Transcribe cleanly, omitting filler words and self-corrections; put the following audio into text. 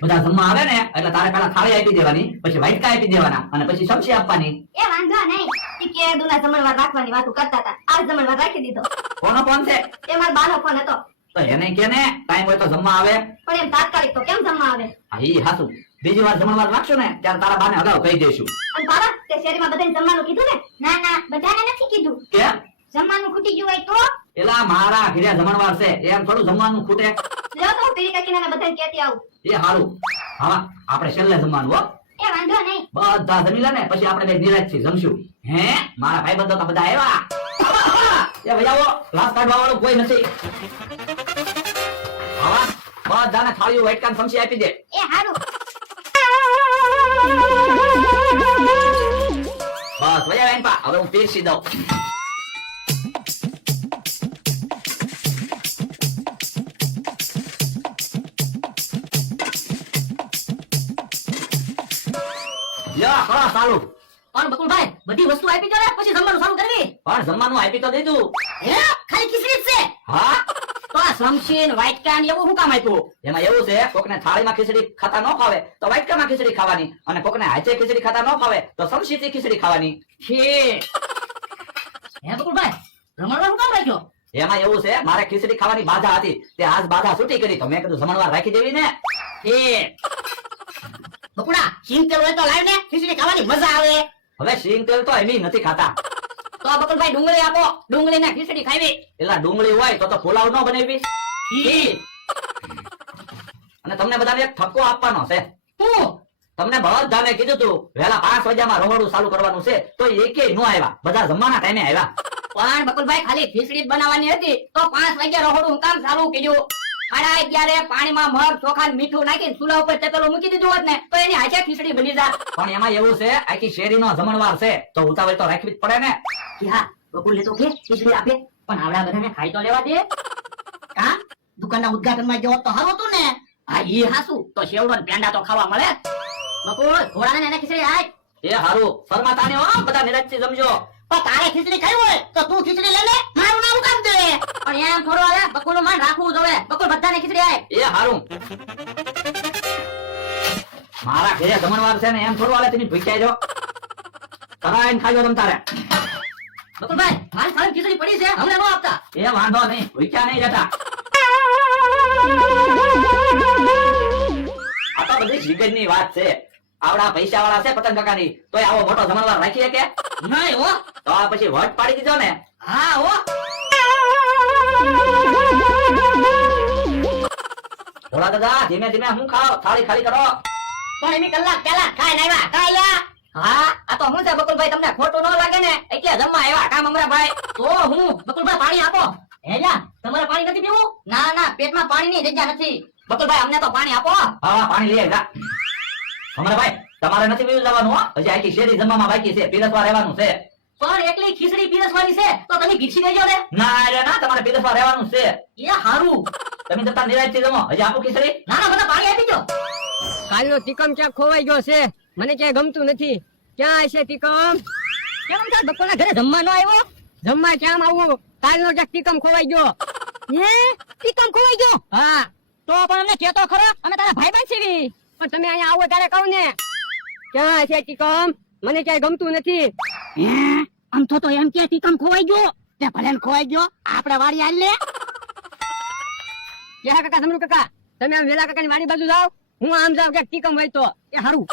બધા જમવા આવે ને એટલે તારે પેલા થાળી આપી દેવાની, પછી વાટકા આપી દેવાના અને પછી સબ્જી આપવાની. એ વાંધો નહીં. ઈ કે દુના જમણવાર રાખવાની વાતો કરતા હતા. આજ જમણવાર રાખી દીધો. કોનો ફોન છે? એ મારા બાનો ફોન હતો. તો એને કે ને ટાઈમ હોય તો જમવા આવે. પણ એમ તાત્કાલિક તો કેમ જમવા આવે? હા ઈ હાસુ. બીજી વાર જમણવાર રાખશો ને ત્યારે તારા બાને અગાઉ કહી દઈશું. અને તારા તે શેરીમાં બધાને જમવાનું કીધું ને? ના ના, બધાને નથી કીધું. કેમ? જમવાનું ખૂટી ગયું હોય તો? એલા મારા ઘરે જમણવાર છે, એમ થોડું જમવાનું ખૂટે. લ્યો તો પેલી કાકીને બધાને કહેતી આવું. એ હારું. હા આપણે છેલ્લે જમવાનું હો. એ વાંધો નહીં. બધા જમી લે ને પછી આપણે બે નિરાંતથી જમશું. હે મારા ભાઈબંધો તો બધા આવ્યા. એ ભાઈ આવો, લાશ કાઢવા વાળું કોઈ નથી. આવા બધાને થાળીઓ વાટકા ને ચમચી આપી દે. એ હારું. બસ વયા વેનપા, હવે હું પીરસી દઉં. લ્યો કરો ચાલુ. પણ બકુલભાઈ બધી વસ્તુ આપી દો ને પછી જમવાનું શરૂ કરવી. પણ જમવાનું આપી તો દીધું. હે ખાલી ખીચડી જ છે? હા તો આ સમસીન વાટકા ને એવું શું કામ આપ્યું? એમાં એવું છે, કોકને થાળીમાં ખીચડી ખાતા ન ફાવે તો વાટકામાં ખીચડી ખાવાની, અને કોકને હાથે ખીચડી ખાતા ન ફાવે તો સમસીથી ખીચડી ખાવાની. છે હે બકુલભાઈ રમણવા શું કામ રાખ્યો? એમાં એવું છે, મારે ખીચડી ખાવાની બાધા હતી, તે આજ બાધા છૂટી કરી તો મેં કીધું જમણવાર રાખી દેવી ને. છે બકુડા સિંગ તેલ હોય તો લાવ ને, ખીચડી ખાવાની મજા આવે. હવે સિંગ તેલ તો એમી નથી ખાતા. તો બકુલભાઈ ડુંગળી આપો, ડુંગળી ના ખીચડી ખાવી. એલા ડુંગળી હોય તો પુલાવ ન બનાવી. અને તમને બધાને એક ઠપકો આપવાનો છે. હું તમને બધાને કીધું તું વહેલા 5 વાગ્યામાં રહોડું ચાલુ કરવાનું છે, તો એકેય ન આવ્યા, બધા જમવાના ટાઈમે આવ્યા. પણ બકુલભાઈ ખાલી ખીચડી જ બનાવવાની હતી તો 5 વાગે રહોડું હું કામ ચાલુ કર્યું? 11:30 પાણીમાં મગ ચોખા ને મીઠું નાખીને ચૂલા ઉપર તપેલું મૂકી દીધું હોત ને તો એની હાથે ખીચડી બની જાત. પણ એમાં એવું છે, આખી શેરીનો જમણવાર છે તો ઉતાવળ તો રાખવી જ પડે ને. હા બકુલ તો કે ખીચડી આપે, પણ આવડા બધાને ખાઈ તો લેવા દે. કા દુકાનના ઉદ્ઘાટનમાં ગયો તો હારું હતું ને? હા ઈ હાસુ, તો શેવડો ને પેંડા તો ખાવા મળે. બકુલ ઘોડાને એને ખીચડી આય. એ હારું શરમાતા ને હો, બધા નિરાંતથી જમજો. પણ તારે ખીચડી ખાવી હોય તો તું ખીચડી લે લે, મારું નામ કામ દે. પણ એમ થોડો આવે, બકુલનું માન રાખવું જોઈએ. બકુલ બધાને ખીચડી આય. એ હારું. મારા ઘરે જમણવાર છે ને એમ થોડું હાલે, તમે ભૂખ્યા જો. કરાઈને ખાજો તમ તારે. બકુલભાઈ મારી સામે ખીચડી પડી છે, હમણાં નો આપતા. એ વાંધો નહીં, ભૂખ્યા નહીં જતા. આ તો બધી જીગરની વાત છે. આવડા પૈસા વાળા છે પતંગ કાકાની, તોય આવો મોટો જમણવાર રાખીએ કે નહીં હો. તો આ પછી વટ પાડી દીધો ને. હા હો. ભોળા દાદા ધીમે ધીમે હું ખાઓ, થાળી ખાલી કરો. પણ એની કલાક પહેલા ખાઈને આવ્યા કાઈ લ્યા. હા આ તો હું છે બકુલભાઈ, તમને ખોટું ન લાગે ને એટલે જમવા આવ્યા કામ અમરાભાઈ. તો હું બકુલભાઈ પાણી આપો. હે લ્યા તમારે પાણી નથી પીવું? ના ના પેટમાં પાણીની જગ્યા નથી. બકુલભાઈ અમને તો પાણી આપો. હા પાણી લઈ જા. અમારા ભાઈ તમારે નથી પીવું જવાનું હો, હજી આખી શેરી જમવામાં બાકી છે, પીરસવા રહેવાનું છે. પણ એકલી ખીચડી પીરસવાની છે તો તમે પીરસી દેજો ને. ના રે ના, તમારે પીરસવા રહેવાનું છે. એ હારું. તમે જતા નિરાંતથી જમો. હજી આપું ખીચડી? ના ના બધા પાણી આપી દો. કાલનો તિકમ ક્યાં ખોવાઈ ગયો છે, મને ક્યાંય ગમતું નથી. ક્યાં છે તિકમ? કેમ તાર બકુલના ઘરે જમવા ન આવ્યો? જમવા ક્યાં આવું? કાલનો ક્યાંક તિકમ ખોવાઈ ગયો. હે ટીકમ ખોવાઈ ગયો? હા તો પણ અમને કહેતો ખરો, અમે તારા ભાઈબંધ છીએ. પણ તમે અહીંયા આવો ત્યારે કહું ને. ક્યાં છે તિકમ? મને ક્યાંય ગમતું નથી. હે આમ તો એમ કે ટીકમ ખોવાઈ ગયો. તે ભલે ને ખોવાઈ ગયો, આપણે વાડી હાલ લે. ક્યાં કાકા, સમરૂ કાકા, તમે આમ વેલા કાકાની વાડી બાજુ જાઓ, હું આમ જાઉં ક્યાંક તિકમ હોય તો. એ હારું.